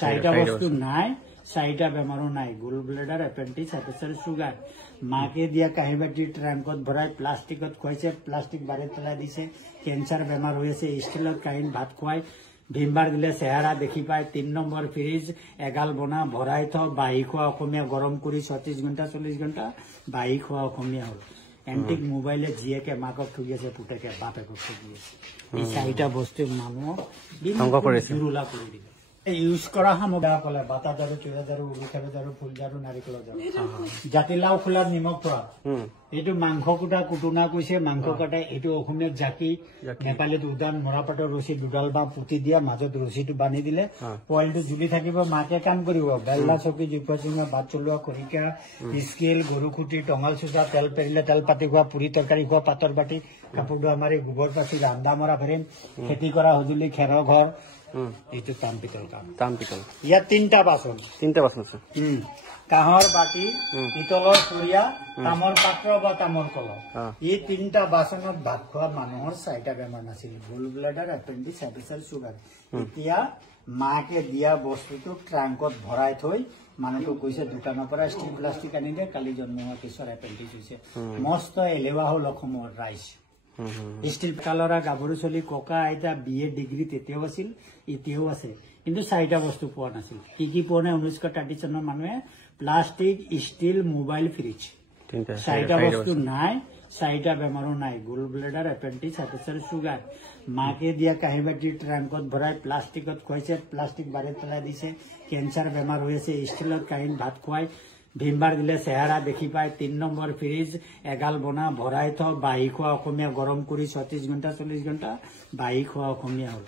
চাৰিটা বস্তু নাই, চাৰিটা বেমাৰো নাই, গোল ব্লেডাৰ, এপেণ্ডিক্স, হাইপাৰটেনছন, চুগাৰ। মাকে দিয়া কাঁহী বাটি ট্ৰাংকত ভৰাই প্লাষ্টিকত খুৱাইছে, প্লাষ্টিক বাৰীত পেলাই দিছে, কেঞ্চাৰ বেমাৰ হৈ আছে, ষ্টিলত কাঁহীত ভাত খুৱাই ভীমবাৰ দিলে চেহেৰা দেখি পায়। 3 নম্বৰ ফ্ৰিজ এগাল বনা ভৰাই থ, বাঢ়ি খোৱা অসমীয়া গৰম কৰি 36 ঘণ্টা 40 ঘণ্টা বাঢ়ি খোৱা অসমীয়া হ'ল। এণ্টিক মোবাইলে জীয়েকে মাকক ঠগি আছে, পুতেকে বাপেকক ঠগি আছে। এই চাৰিটা বস্তুৱে মানুহক জুৰুলা কৰি দিলে। ইউজ কৰা সামগ্ৰী কলে বাটা ঝাৰু, চুৰা ঝাৰু, উৰুখাৰু ঝাৰু, ফুল ঝাৰু, নাৰিকলৰ ঝাৰু, জাতিলাও খোলাত নিমখ পৰা, এইটো মাংস কুটা কুটুনা কৈছে, মাংস কাটাই এইটো অসমীয়াত জাকি, নেপালীত উদান, মৰাপাতৰ ৰছী দুডাল বা পুতি দিয়া, মাজত ৰছীটো বান্ধি দিলে পইলটো জুলি থাকিব। মাকে কাম কৰিব, বেল্লা চকী, জোখা চিঙা, ভাত চলোৱা, খৰিকা, স্কেল, গৰু খুটি, টঙাল চোচা, তেল পেৰিলে তেল পাতি খোৱা, পুৰি তৰকাৰী খোৱা, পাতৰ বাটি, কাপোৰ ধোৱা মাৰি, গোবৰ পাচি, ৰান্ধা মৰা ফ্ৰেম, খেতি কৰা সঁজুলি, খেৰৰ ঘৰ, এইটো তাম পিতল কাম। তাম পিতল ইয়াত 3টা বাচন আছে, কাঁহৰ বাটি, পিতলৰ চৰিয়া, তামৰ পাত্ৰ বা তামৰ কলহ। এই 3টা বাচনত ভাত খোৱা মানুহৰ 4টা বেমাৰ নাছিল, গোল ব্লেডাৰ, এপেণ্ডিক্স, হাইপাৰটেনছন, চুগাৰ। এতিয়া মাকে দিয়া বস্তুটো ট্ৰাংকত ভৰাই থৈ মানুহটো কৈছে দোকানৰ পৰা ষ্টিল প্লাষ্টিক আনি দিয়ে, কালি জন্ম হোৱাৰ পিছত এপেণ্ডিক্স হৈছে। মস্ত এলেৱা হ'ল অসমৰ ৰাইজ। ষ্টিল কালৰা গাভৰু চলি ককা আইতা BA ডিগ্ৰী তেতিয়াও আছিল, এতিয়াও আছে, কিন্তু 4টা বস্তু পোৱা নাছিল। কি পোৱা নাই? 1930 চনৰ মানুহে প্লাষ্টিক, ষ্টিল, মোবাইল, ফ্ৰিজ। 4টা বস্তু নাই, 4টা বেমাৰো নাই, গোল ব্লেডাৰ, এপেণ্ডিক্স, হাইপাৰটেনছন, চুগাৰ। মাকে দিয়া কাঁহী বাটি ট্ৰাংকত ভৰাই প্লাষ্টিকত খুৱাইছে, প্লাষ্টিক বাৰীত পেলাই দিছে, কেঞ্চাৰ বেমাৰ হৈ আছে, ষ্টিলত কাঁহীত ভাত খুৱাই ভীমবাৰ দিলে চেহেৰা দেখি পায়। 3 নম্বৰ ফ্ৰিজ এগাল বনা ভৰাই থ, বাঢ়ি খোৱা অসমীয়া গৰম কৰি 36 ঘণ্টা 40 ঘণ্টা বাঢ়ি খোৱা অসমীয়া হ'ল।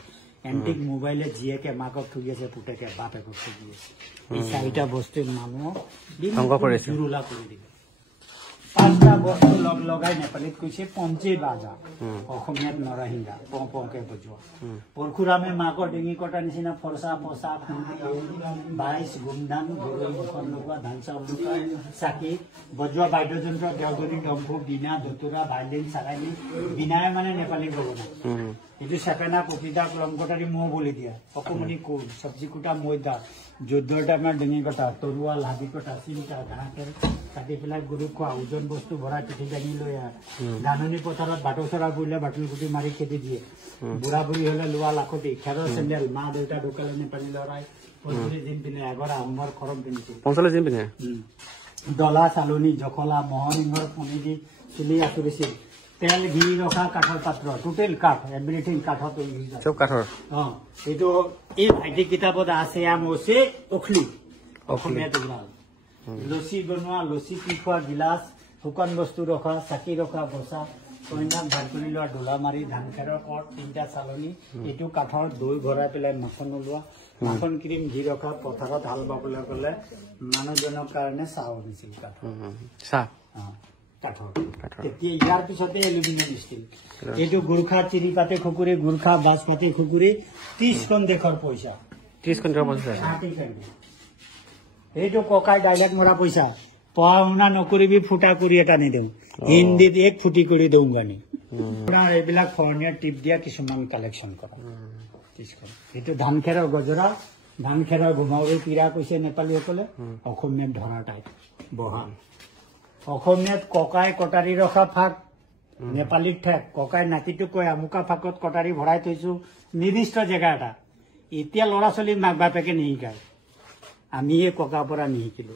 এণ্টিক মোবাইলে জীয়েকে মাকক ঠগি আছে, পুতেকে বাপেকক ঠগি আছে। এই 4টা বস্তুৱে মানুহক জুৰুলা কৰি দিলে। 5টা বস্তু লগাই নেপালীত কৈছে পঞ্চে বাজা, অসমীয়াত নৰসিংহা, পকে বজোৱা। পৰশুৰামে মাকৰ ডিঙি কটা নিচিনা ফৰচা পচা বাইছ গুমধান, গৰুৰ মুখত লগোৱা, ধান চাউল লুকা, চাকি বজোৱা, বাদ্যযন্ত্ৰ, দেওধনী, ডম্ফু, বীণা, ধতুৰা, ভাইলিন, চাৰাইলি। বীণাই মানে নেপালী ক'ব নাই, এইটো চেপেনা, কপিতা, কলম কটাৰী, মহ বলি দিয়া, অকমনি কোৰ, চব্জি কুটা, মৈদা, যুদ্ধৰ টাইমত ডিঙি কটা, তৰোৱাল, হাবি কটা, চিন্তা, ঘাঁহ খেৰ কাটি পেলাই গৰুক খোৱা, ওজন বস্তু ভৰাই পিঠি দাঙি লৈ আহ। ধাননি পথাৰত বাটৰ চৰা পৰিলে বাটুল গুটি মাৰি খেদি দিয়ে। বুঢ়া বুঢ়ী হলে লোৱা লাখতি, খেৰৰ চেণ্ডেল, মা দেউতা ঢুকালে নেপালী লৰাই 45 দিন পিন্ধে, আগৰ আহোমৰ খৰম পিন্ধিছিল, 45 দিন পিন্ধে। ডলা, চালনী, জখলা, মহৰিঙৰ ফণি দি চুলি আঁচুৰিছিল। তেল, ঘি ৰখা কাঠৰ পাত্ৰ, টোটেল কাঠ, এভৰিথিং কাঠত, চব কাঠৰ। এইটো এই ভাইটি কিতাপত আছে, আম হৈছে অখলি, অসমীয়াত ওলাল। লচি বনোৱা, লচি পি খোৱা, গিলাচ, শুকান বস্তু ৰখা, চাকি ৰখা, বচা, কইনাক ভাত কৰি লোৱা, ডোলা মাৰি, ধান খেৰৰ কট, 3টা চালনী, এইটো কাঠৰ, দৈ ভৰাই পেলাই মাখন ওলোৱা, মাখন ক্ৰীম, ঘি ৰখা, পথাৰত হাল বাবলৈ গলে মানুহজনৰ কাৰণে চাহ আনিছিল কাঠৰ, চাহ কাঠৰ। এতিয়া ইয়াৰ পিছতে এলুমিনিয়াম ষ্টিল। এইটো গোৰ্খা চিৰিপাতে খুকুৰি, গোৰ্খা বাজপাতি খুকুৰি, 30খন দেশৰ পইচা, 30খন দেশৰ পইচা। এইটো ককাই ডাইলেক্ট মৰা পইচা, পঢ়া শুনা নকৰিবি, ফুটা কৰি এটা নিদিওঁ, হিন্দীত 1 ফুটি কৰি দিওঁ গানি। এইবিলাক ফৰণীয়া টিপ দিয়া কিছুমান কালেকশ্যন কৰা 30খন। এইটো ধান খেৰৰ গজৰা, ধান খেৰৰ ঘুমাউৰি পিৰা কৈছে নেপালীসকলে, অসমীয়াত ধৰা টাইপ বহা। অসমীয়াত ককাই কটাৰী ৰখা ফাক, নেপালীত ঠেক, ককাই নাতিটোক কয় আমুকা ফাকত কটাৰী ভৰাই থৈছো, নিৰ্দিষ্ট জেগা এটা। এতিয়া ল'ৰা ছোৱালীক মাক বাপেকে নিশিকায়, আমিহে ককাৰ পৰা নিশিকিলো।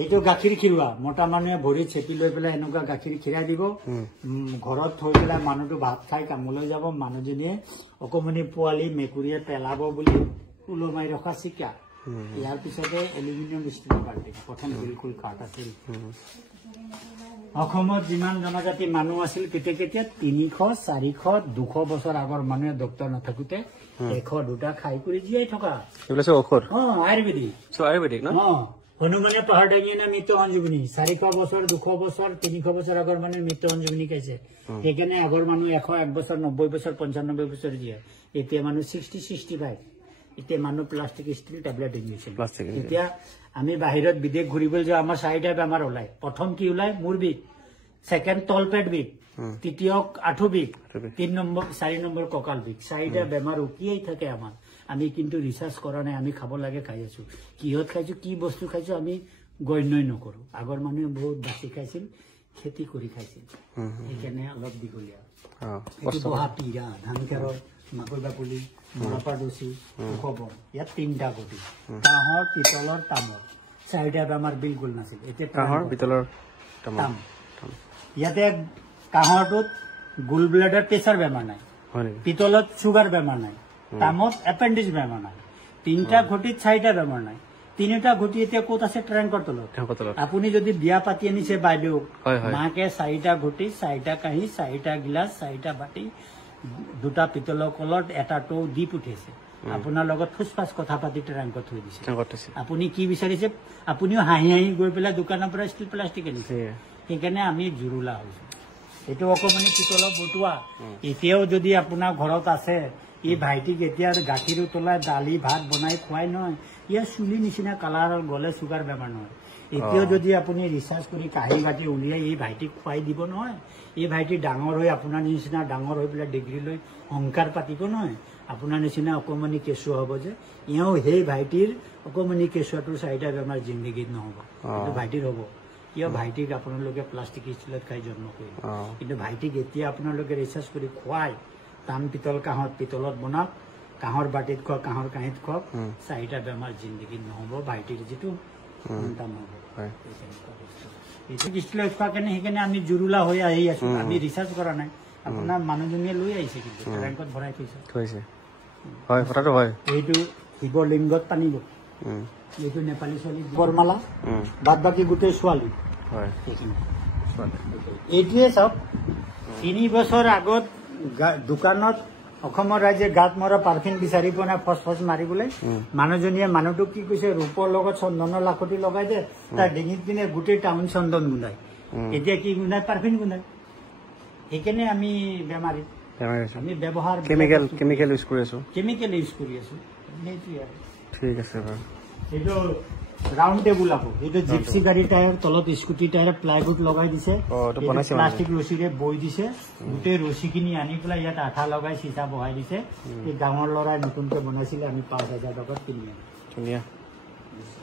এইটো গাখীৰ খিৰোৱা, মতা মানুহে ভৰিত চেপি লৈ পেলাই এনেকুৱা গাখীৰ খিৰাই দিব, ঘৰত থৈ পেলাই মানুহটো ভাত খাই কামলৈ যাব, মানুহজনীয়ে অকমানি পোৱালি মেকুৰীয়ে পেলাব বুলি ওলমাই ৰখা চিকা। ইয়াৰ পিছতে এলুমিনিয়াম ষ্টিলৰ বাল্টি, প্ৰথম বিলকুল কাঠ আছিল। অসমত যিমান জনজাতি মানুহ আছিল, কেতিয়া কেতিয়া 300, 400, 200 বছৰ আগৰ মানুহে ডক্তৰ নাথাকোতে 100 2টা খাই কৰি জীয়াই থকা ঔষধ। আয়ুৰ্বেদিক হনুমানে পাহাৰ দাঙি না মৃত্যু সঞ্জীৱনী, 400 বছৰ, 200 বছৰ, 300 বছৰ আগৰ মানুহে মৃত্যু সঞ্জীৱনী খাইছে। সেইকাৰণে আগৰ মানুহ 101 বছৰ, 90 বছৰ, 95 বছৰ জীয়াই। এতিয়া মানুহ 60, 65। এতিয়া মানুহ প্লাষ্টিক, ষ্টিল, টেবলেট ইঞ্জেকশ্যন। এতিয়া আমি বাহিৰত বিদেশ ঘূৰিবলৈ যাওঁ, আমাৰ 4টা বেমাৰ ওলাই। প্ৰথম কি ওলাই? মূৰ বিষ, ছেকেণ্ড তলপেট বিষ, তৃতীয় আঁঠু বিষ, 4 নম্বৰ কঁকাল বিষ। 4টা বেমাৰ উকিয়াই থাকে আমাৰ। আমি কিন্তু ৰিচাৰ্চ কৰা নাই আমি খাব লাগে খাই আছো কিহত খাইছো কি বস্তু খাইছো আমি গণ্যই নকৰো আগৰ মানুহে বহুত বাছি খাইছিল খেতি কৰি খাইছিল সেইকাৰণে অলপ দীঘলীয়া বহা পিৰা ধান খেৰৰ মাকৈ বাকলি মৰাপাৰ দচি খবৰ ইয়াত 3টা গতি কাঁহৰ পিতলৰ তামৰ 4টা বেমাৰ বিলকুল নাছিল এতিয়া কাঁহৰ পিতলৰ তাম ইয়াতে কাঁহৰটোত গোল ব্লাডাৰ প্ৰেছাৰ বেমাৰ নাই পিতলত সুগাৰ বেমাৰ নাই তামত এপেণ্ডিক্স বেমাৰ নাই 3টা ঘটিত 4টা বেমাৰ নাই 3টা ঘটি এতিয়া ক'ত আছে ট্ৰেংকৰ তলত আপুনি যদি বিয়া পাতি আনিছে বাইদেউ মাকে 4টা ঘটি 4টা কাঁহী 4টা গিলাচ 4টা বাটি 2টা পিতলৰ কলত এটা টৌ দি পঠিয়াইছে আপোনাৰ লগত ফুচফাচ কথা পাতি ট্ৰেংকত থৈ দিছে আপুনি কি বিচাৰিছে আপুনিও হাঁহি হাঁহি গৈ পেলাই দোকানৰ পৰা ষ্টিল প্লাষ্টিক আনিছে সেইকাৰণে আমি জুৰুলা হৈছো এইটো অকমানি পিতলৰ বটুৱা এতিয়াও যদি আপোনাৰ ঘৰত আছে এই ভাইটিক এতিয়া গাখীৰ উতলাই দালি ভাত বনাই খুৱাই নহয় ইয়াৰ চুলি নিচিনা কালাৰ গলে চুগাৰ বেমাৰ নহয় এতিয়াও যদি আপুনি ৰিচাৰ্চ কৰি কাঁহী বাটি উলিয়াই এই ভাইটিক খুৱাই দিব নহয় এই ভাইটি ডাঙৰ হৈ আপোনাৰ নিচিনা ডাঙৰ হৈ পেলাই ডিগ্ৰী লৈ অংকাৰ পাতিব নহয় আপোনাৰ নিচিনা অকমানি কেঁচুৱা হ'ব যে এওঁ সেই ভাইটিৰ অকমানি কেঁচুৱাটোৰ 4টা বেমাৰ জিন্দগীত নহ'ব কিন্তু ভাইটিৰ হ'ব কিয় ভাইটিক আপোনালোকে প্লাষ্টিক ষ্টিলত খাই জন্ম কৰিলে কিন্তু ভাইটিক এতিয়া আপোনালোকে ৰিচাৰ্চ কৰি খুৱাই টান পিতল কাঁহত পিতলত বনাওক কাঁহৰ বাটিত খুৱাওক কাঁহৰ কাঁহীত খুৱাওক 4টা বেমাৰ জিন্দগীত নহ'ব ভাইটিৰ যিটো সন্তান হ'ব ষ্টিলত খোৱা কাৰণে সেইকাৰণে আমি জুৰুলা হৈ আহি আছো আমি ৰিচাৰ্চ কৰা নাই আপোনাৰ মানুহজনীয়ে লৈ আহিছে কিন্তু ৰেংকত ভৰাই থৈছে হয় কথাটো হয় এইটো শিৱলিংগত টানিব এইটো নেপালী ছোৱালী বৰমালা বাদ বাকী গোটেই ছোৱালী এইটোৱে চাওক 3 বছৰ আগত দোকানত অসমৰ ৰাইজে গাত মৰা পাৰফিউম বিচাৰি পোৱা নাই ফচ মাৰিবলৈ মানুহজনীয়ে মানুহটোক কি কৈছে ৰূপৰ লগত চন্দনৰ লাখতি লগাই দে তাৰ ডিঙিত পিনে গোটেই টাউন চন্দন গুন্ধাই এতিয়া কি গুন্ধাই পাৰফিউম গুন্ধাই সেইকাৰণে আমি বেমাৰী আমি ব্যৱহাৰ কেমিকেল ইউজ কৰি আছো ঠিক আছে এইটো ৰাউণ্ড টেবুল আকৌ এইটো জিপচি গাড়ী টায়াৰ তলত স্কুটি টায়াৰ প্লাইউড লগাই দিছে প্লাষ্টিক ৰছীৰে বৈ দিছে গোটেই ৰছীখিনি আনি পেলাই ইয়াত আঠা লগাই চিচা বহাই দিছে এই ডাঙৰ ল'ৰাই নতুনকৈ বনাইছিলে আমি 5,000 টকাত কিনি আনিছো